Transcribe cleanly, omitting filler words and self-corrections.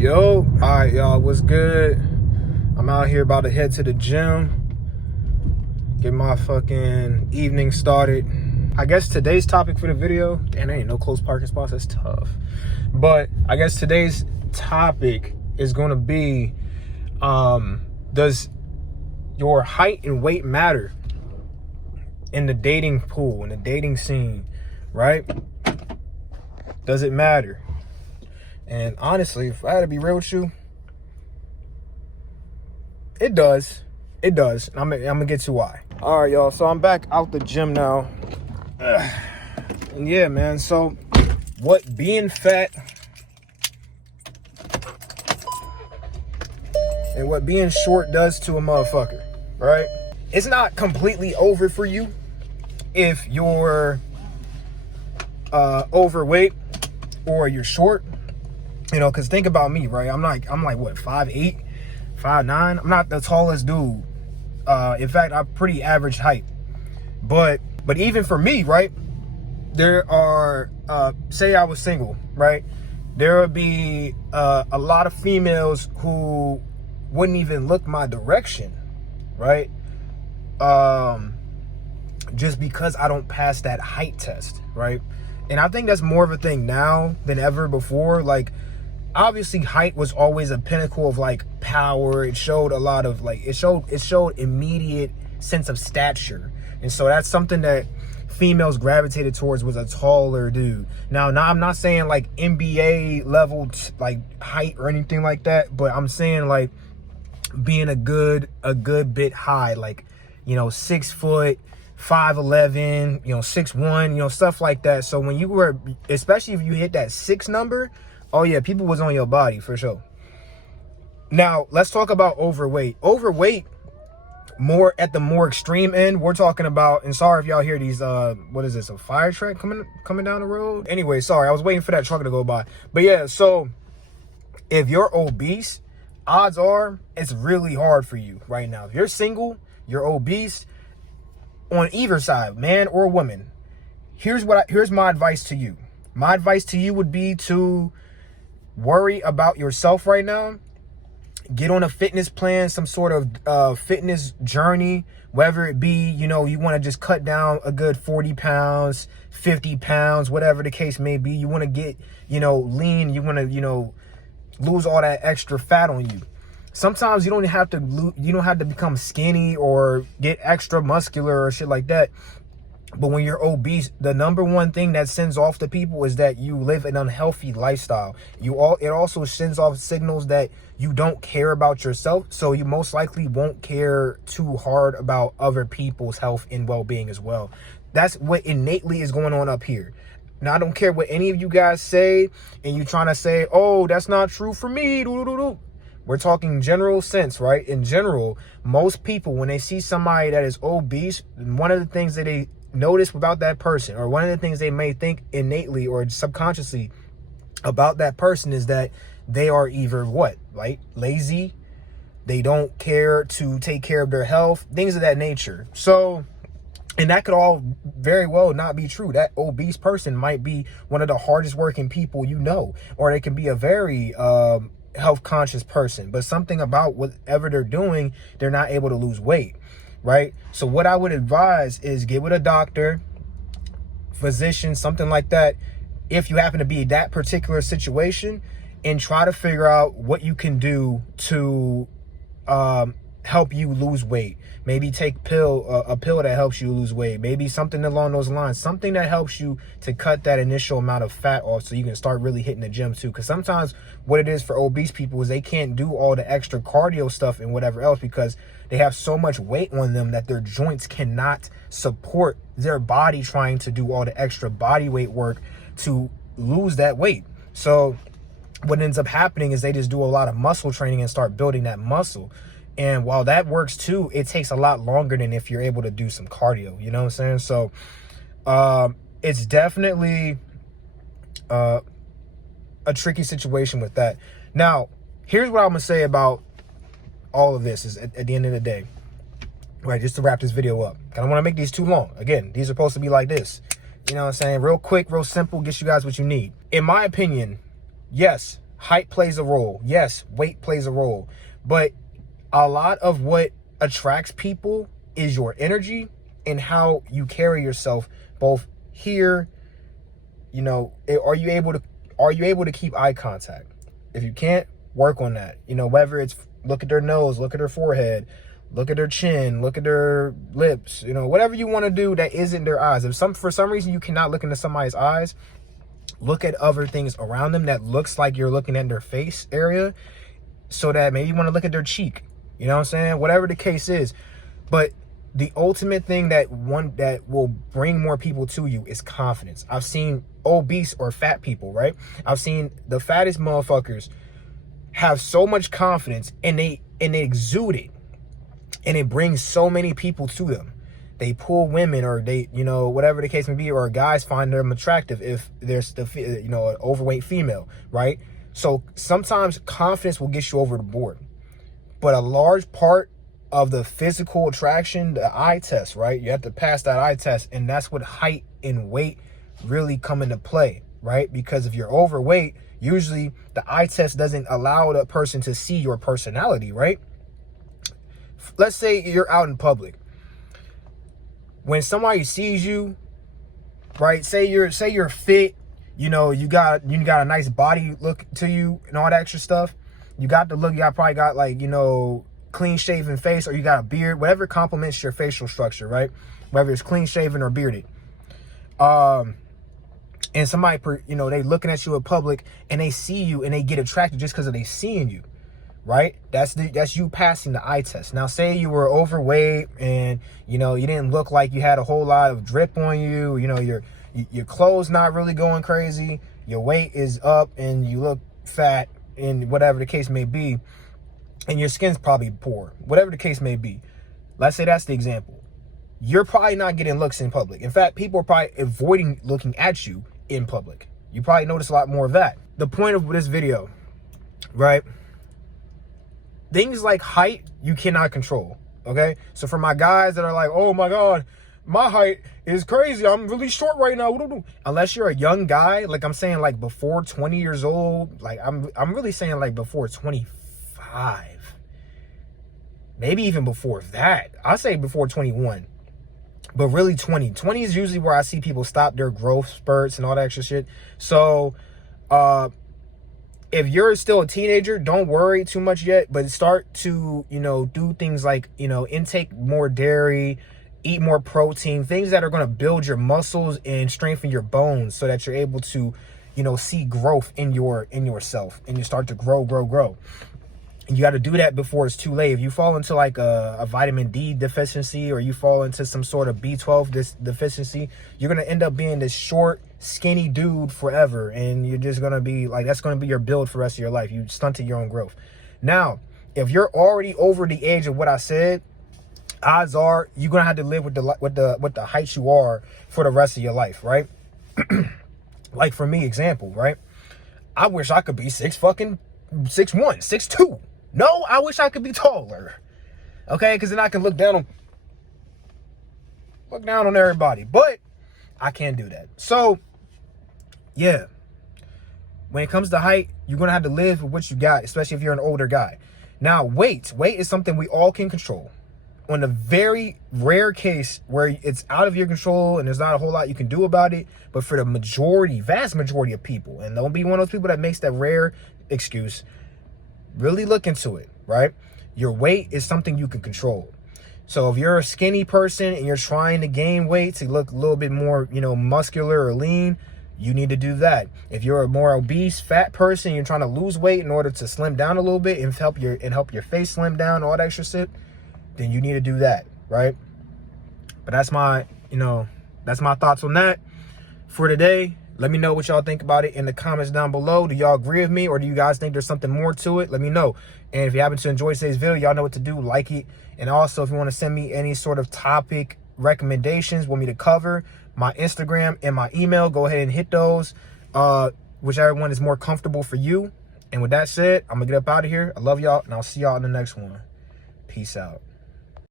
Yo, all right, y'all, what's good? I'm out here about to head to the gym, get my fucking evening started. I guess today's topic for the video, damn, there ain't no close parking spots, that's tough. But I guess today's topic is gonna be, does your height and weight matter in the dating pool, in the dating scene, right? Does it matter? And honestly, if I had to be real with you, it does. It does. I'm gonna get to why. All right, y'all. So I'm back out the gym now. And yeah, man. So what being fat and what being short does to a motherfucker, right? It's not completely over for you if you're overweight or you're short. You know, because think about me, right? I'm like what, 5'8", 5'9"? I'm not the tallest dude. In fact, I'm pretty average height. But even for me, right? There are, say I was single, right? There would be a lot of females who wouldn't even look my direction, right? Just because I don't pass that height test, right? And I think that's more of a thing now than ever before. Like, obviously height was always a pinnacle of like power. It showed a lot of like, it showed immediate sense of stature. And so that's something that females gravitated towards, was a taller dude. Now I'm not saying like NBA level like height or anything like that, but I'm saying like being a good bit high, like, you know, 6 foot, 5'11", you know, 6'1", you know, stuff like that. So when you were, especially if you hit that 6 number, oh yeah, people was on your body for sure. Now, let's talk about overweight. Overweight, more at the more extreme end, we're talking about, and sorry if y'all hear these, what is this, a fire truck coming down the road? Anyway, sorry, I was waiting for that truck to go by. But yeah, so if you're obese, odds are it's really hard for you right now. If you're single, you're obese, on either side, man or woman, here's my advice to you. My advice to you would be to worry about yourself right now. Get on a fitness plan, some sort of fitness journey, whether it be, you know, you want to just cut down a good 40 pounds, 50 pounds, whatever the case may be. You want to get, you know, lean. You want to, you know, lose all that extra fat on you. Sometimes you don't have to become skinny or get extra muscular or shit like that. But when you're obese, the number one thing that sends off to people is that you live an unhealthy lifestyle. It also sends off signals that you don't care about yourself, so you most likely won't care too hard about other people's health and well-being as well. That's what innately is going on up here. Now, I don't care what any of you guys say, and you trying to say, oh, that's not true for me. We're talking general sense, right? In general, most people, when they see somebody that is obese, one of the things that they notice about that person, or one of the things they may think innately or subconsciously about that person, is that they are either what, like lazy, they don't care to take care of their health, things of that nature. So, and that could all very well not be true. That obese person might be one of the hardest working people you know, or they can be a very health conscious person, but something about whatever they're doing, they're not able to lose weight. Right? So what I would advise is get with a doctor, physician, something like that, if you happen to be that particular situation, and try to figure out what you can do to help you lose weight. Maybe take a pill that helps you lose weight. Maybe something along those lines, something that helps you to cut that initial amount of fat off, so you can start really hitting the gym too. Because sometimes what it is for obese people is they can't do all the extra cardio stuff and whatever else, because they have so much weight on them that their joints cannot support their body trying to do all the extra body weight work to lose that weight. So what ends up happening is they just do a lot of muscle training and start building that muscle. And while that works too, it takes a lot longer than if you're able to do some cardio, you know what I'm saying? So it's definitely a tricky situation with that. Now, here's what I'm gonna say about all of this is at the end of the day, right, just to wrap this video up. I don't want to make these too long. Again, these are supposed to be like this. You know what I'm saying? Real quick, real simple, get you guys what you need. In my opinion, yes, height plays a role. Yes, weight plays a role. But a lot of what attracts people is your energy and how you carry yourself, both here, you know, are you able to keep eye contact? If you can't, work on that. You know, whether it's look at their nose, look at their forehead, look at their chin, look at their lips, you know, whatever you want to do that isn't their eyes. If for some reason you cannot look into somebody's eyes, look at other things around them that looks like you're looking at their face area, so that maybe you want to look at their cheek. You know what I'm saying? Whatever the case is. But the ultimate thing that will bring more people to you is confidence. I've seen obese or fat people, right? I've seen the fattest motherfuckers have so much confidence, and they exude it, and it brings so many people to them. They pull women, or they, you know, whatever the case may be, or guys find them attractive if there's the, you know, an overweight female, right? So sometimes confidence will get you over the board, but a large part of the physical attraction, the eye test, right? You have to pass that eye test, and that's what height and weight really come into play, right? Because if you're overweight, usually the eye test doesn't allow the person to see your personality, right? Let's say you're out in public. When somebody sees you, right? Say you're fit, you know, you got a nice body look to you and all that extra stuff. You got the look, probably got, like, you know, clean shaven face, or you got a beard, whatever complements your facial structure, right? Whether it's clean shaven or bearded. And somebody, you know, they looking at you in public and they see you and they get attracted just because of they seeing you, right? That's you passing the eye test. Now, say you were overweight and, you know, you didn't look like you had a whole lot of drip on you. You know, your clothes not really going crazy. Your weight is up and you look fat, and whatever the case may be, and your skin's probably poor, whatever the case may be. Let's say that's the example. You're probably not getting looks in public. In fact, people are probably avoiding looking at you in public. You probably notice a lot more of that. The point of this video, right? Things like height, you cannot control, okay? So for my guys that are like, oh my God, my height is crazy, I'm really short right now. Unless you're a young guy, like I'm saying, like before 20 years old, like I'm really saying like before 25, maybe even before that. I'll say before 21, but really 20 is usually where I see people stop their growth spurts and all that extra shit. So if you're still a teenager, don't worry too much yet, but start to, you know, do things like, you know, intake more dairy, eat more protein, things that are going to build your muscles and strengthen your bones, so that you're able to, you know, see growth in yourself, and you start to grow. And you got to do that before it's too late. If you fall into like a vitamin D deficiency, or you fall into some sort of B12 deficiency, you're going to end up being this short, skinny dude forever. And you're just going to be like, that's going to be your build for the rest of your life. You stunted your own growth. Now, if you're already over the age of what I said, odds are you're going to have to live with the height you are for the rest of your life, right? Like for me, example, right? I wish I could be 6'1", 6'2". No, I wish I could be taller. Okay, because then I can look down on everybody. But I can't do that. So, yeah. When it comes to height, you're going to have to live with what you got, especially if you're an older guy. Now, weight is something we all can control. On the very rare case where it's out of your control and there's not a whole lot you can do about it, but for the vast majority of people, and don't be one of those people that makes that rare excuse, really look into it, right? Your weight is something you can control. So if you're a skinny person and you're trying to gain weight to look a little bit more, you know, muscular or lean, you need to do that. If you're a more obese, fat person, you're trying to lose weight in order to slim down a little bit and help your face slim down, all that extra shit, then you need to do that, right? But that's my thoughts on that for today. Let me know what y'all think about it in the comments down below. Do y'all agree with me, or do you guys think there's something more to it? Let me know. And if you happen to enjoy today's video, y'all know what to do. Like it. And also, if you want to send me any sort of topic recommendations, want me to cover, my Instagram and my email, go ahead and hit those. Whichever one is more comfortable for you. And with that said, I'm going to get up out of here. I love y'all, and I'll see y'all in the next one. Peace out.